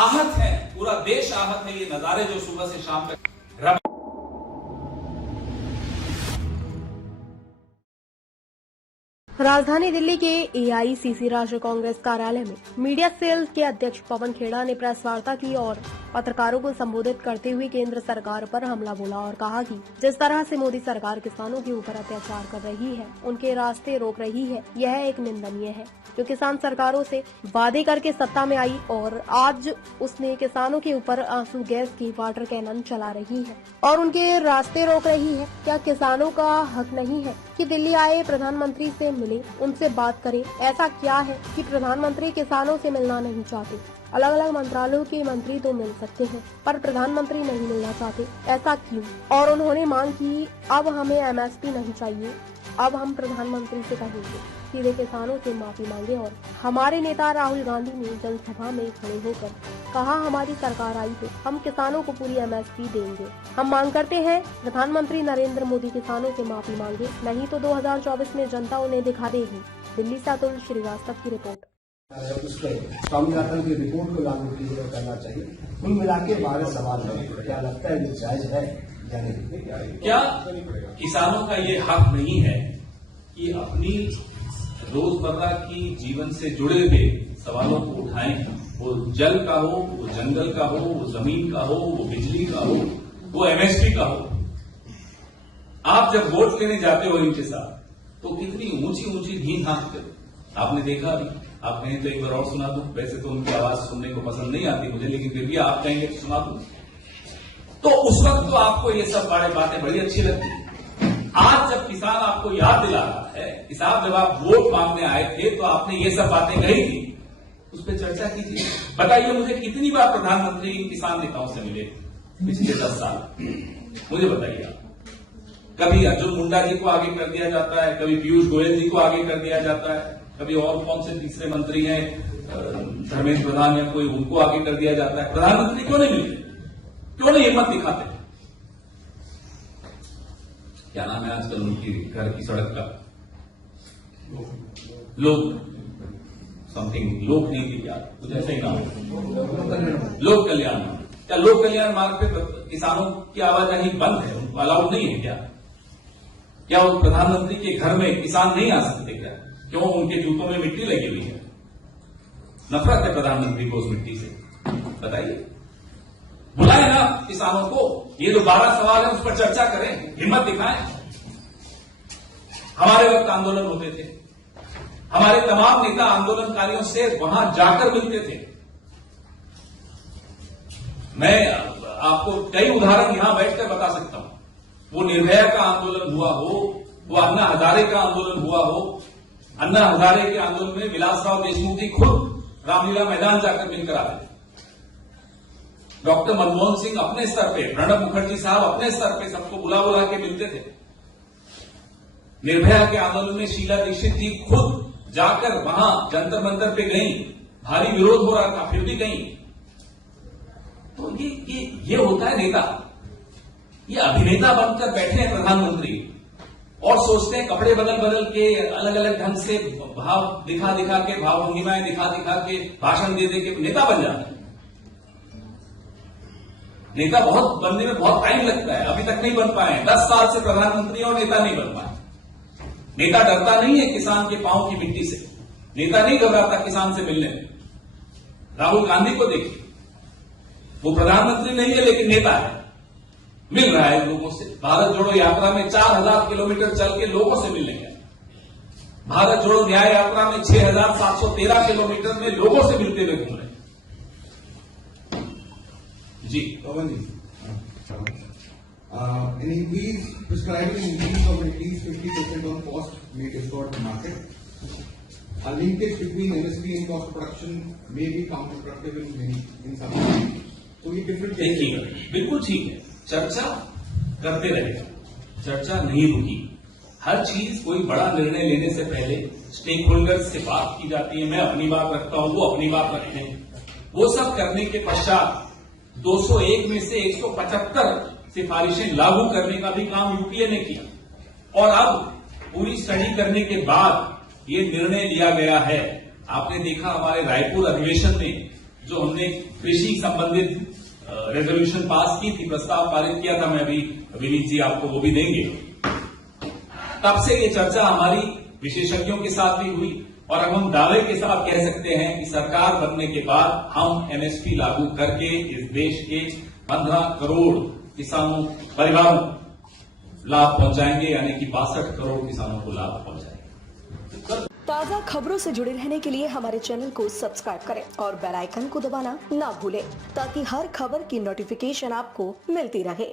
आहत है, पूरा देश आहत है। ये नजारे जो सुबह से शाम तक राजधानी दिल्ली के एआईसीसी राष्ट्रीय कांग्रेस कार्यालय में मीडिया सेल के अध्यक्ष पवन खेड़ा ने प्रेस वार्ता की और पत्रकारों को संबोधित करते हुए केंद्र सरकार पर हमला बोला और कहा कि जिस तरह से मोदी सरकार किसानों के ऊपर अत्याचार कर रही है, उनके रास्ते रोक रही है, यह एक निंदनीय है। जो किसान सरकारों से वादे करके सत्ता में आई और आज उसने किसानों के ऊपर आंसू गैस की वाटर कैनन चला रही है और उनके रास्ते रोक रही है। क्या किसानों का हक नहीं है कि दिल्ली आए, प्रधानमंत्री से मिले, उनसे बात करें? ऐसा क्या है कि प्रधानमंत्री किसानों से मिलना नहीं चाहते? अलग अलग मंत्रालयों के मंत्री तो मिल सकते हैं, पर प्रधानमंत्री नहीं मिलना चाहते, ऐसा क्यों? और उन्होंने मांग की, अब हमें एमएसपी नहीं चाहिए, अब हम प्रधानमंत्री से कहेंगे सीधे किसानों से माफी मांगे। और हमारे नेता राहुल गांधी ने जनसभा में खड़े होकर कहा, हमारी सरकार आई तो हम किसानों को पूरी एमएसपी देंगे। हम मांग करते हैं प्रधानमंत्री नरेंद्र मोदी किसानों से माफी मांगे, नहीं तो 2024 में जनता उन्हें दिखा देगी। दिल्ली से अतुल श्रीवास्तव की रिपोर्ट। उसके स्वामीनाथन की रिपोर्ट को लागू करना चाहिए। कुल मिला के 12 सवाल है, क्या लगता है ये जायज है या नहीं? क्या किसानों का ये हक नहीं है कि अपनी रोजमर्रा की जीवन से जुड़े हुए सवालों को उठाएं? वो जल का हो, वो जंगल का हो, वो जमीन का हो, वो बिजली का हो, वो एमएसपी का हो। आप जब वोट लेने जाते हो इनके साथ तो कितनी ऊंची ऊंची धीन हाँकते हो। आपने देखा भी, आप कहें तो एक बार और सुना दूं। वैसे तो उनकी आवाज सुनने को पसंद नहीं आती मुझे, लेकिन फिर भी आप कहेंगे तो सुना दूं। तो उस वक्त तो आपको ये सब बड़ी बातें बड़ी अच्छी लगती है। आज जब किसान आपको याद दिला रहा है कि साहब जब आप वोट मांगने आए थे तो आपने ये सब बातें कही थी, उस पर चर्चा कीजिए। बताइए मुझे कितनी बार प्रधानमंत्री किसान नेताओं से मिले पिछले 10 साल? मुझे बताइए आप। कभी अर्जुन मुंडा जी को आगे कर दिया जाता है, कभी पीयूष गोयल जी को आगे कर दिया जाता है, कभी और कौन से तीसरे मंत्री हैं, धर्मेंद्र प्रधान या कोई, उनको आगे कर दिया जाता है। प्रधानमंत्री क्यों नहीं मिलते? क्यों नहीं हिम्मत दिखाते? क्या नाम है आजकल उनकी घर की सड़क का? लोक समथिंग, लोक नहीं थी क्या कुछ ऐसे ही नाम, लोक कल्याण। क्या लोक कल्याण मार्ग पे किसानों की आवाजाही बंद है, उनको अलाउड नहीं है क्या? क्या उस प्रधानमंत्री के घर में किसान नहीं आ सकते क्या? क्यों उनके जूतों में मिट्टी लगी हुई है? नफरत है प्रधानमंत्री को उस मिट्टी से? बताइए, बुलाए ना किसानों को। ये जो 12 सवाल है उस पर चर्चा करें, हिम्मत दिखाएं। हमारे वक्त आंदोलन होते थे, हमारे तमाम नेता आंदोलनकारियों से वहां जाकर मिलते थे। मैं आपको कई उदाहरण यहां बैठकर बता सकता हूं। वो निर्भया का आंदोलन हुआ हो, वो अन्ना हजारे का आंदोलन हुआ हो। अन्ना हजारे के आंदोलन में विलासराव देशमुख जी खुद रामलीला मैदान जाकर मिलकर आते थे। डॉक्टर मनमोहन सिंह अपने स्तर पे, प्रणब मुखर्जी साहब अपने स्तर पे सबको बुला बुला के मिलते थे। निर्भया के आंदोलन में शीला दीक्षित जी खुद जाकर वहां जंतर मंतर पे गई। भारी विरोध हो रहा था, फिर भी गई। तो ये होता है नेता। ये अभिनेता बनकर बैठे हैं प्रधानमंत्री और सोचते हैं कपड़े बदल बदल के, अलग अलग ढंग से भाव दिखा दिखा के, भाव भंगिमाएं दिखा दिखा के, भाषण दे दे के नेता बन जाते हैं। नेता बहुत बनने में बहुत टाइम लगता है, अभी तक नहीं बन पाए। 10 साल से प्रधानमंत्री और नेता नहीं बन पाए। नेता डरता नहीं है किसान के पांव की मिट्टी से, नेता नहीं घबराता किसान से मिलने में। राहुल गांधी को देखिए, वो प्रधानमंत्री नहीं है लेकिन नेता है, मिल रहा है लोगों से। भारत जोड़ो यात्रा में 4000 किलोमीटर चल के लोगों से मिलने गया। भारत जोड़ो न्याय यात्रा में 6713 किलोमीटर में लोगों से मिलते हुए घूम रहे। जी पवन जी, an increase prescribing increase of at least 50% on cost may distort the market. A linkage between MSP and cost of production may be counterproductive in some cases. तो ये डिफरेंट देखिए, बिल्कुल ठीक है, चर्चा करते रहेगा, चर्चा नहीं रुकी। हर चीज, कोई बड़ा निर्णय लेने से पहले स्टेक होल्डर्स से बात की जाती है। मैं अपनी बात रखता हूं, वो अपनी बात रखते हैं। वो सब करने के पश्चात 201 में से 175 सिफारिशें लागू करने का भी काम यूपीए ने किया। और अब पूरी स्टडी करने के बाद ये निर्णय लिया गया है। आपने देखा हमारे रायपुर अधिवेशन में जो हमने कृषि संबंधित रेजोल्यूशन पास की थी, प्रस्ताव पारित किया था, मैं अभी विनीत जी आपको वो भी देंगे। तब से ये चर्चा हमारी विशेषज्ञों के साथ भी हुई और अब हम दावे के साथ कह सकते हैं कि सरकार बनने के बाद हम एमएसपी लागू करके इस देश के 15 करोड़ किसानों परिवारों को लाभ पहुंचाएंगे, यानी कि 62 करोड़ किसानों को लाभ पहुंचाएंगे। ताज़ा खबरों से जुड़े रहने के लिए हमारे चैनल को सब्सक्राइब करें और बेल आइकन को दबाना ना भूलें ताकि हर खबर की नोटिफिकेशन आपको मिलती रहे।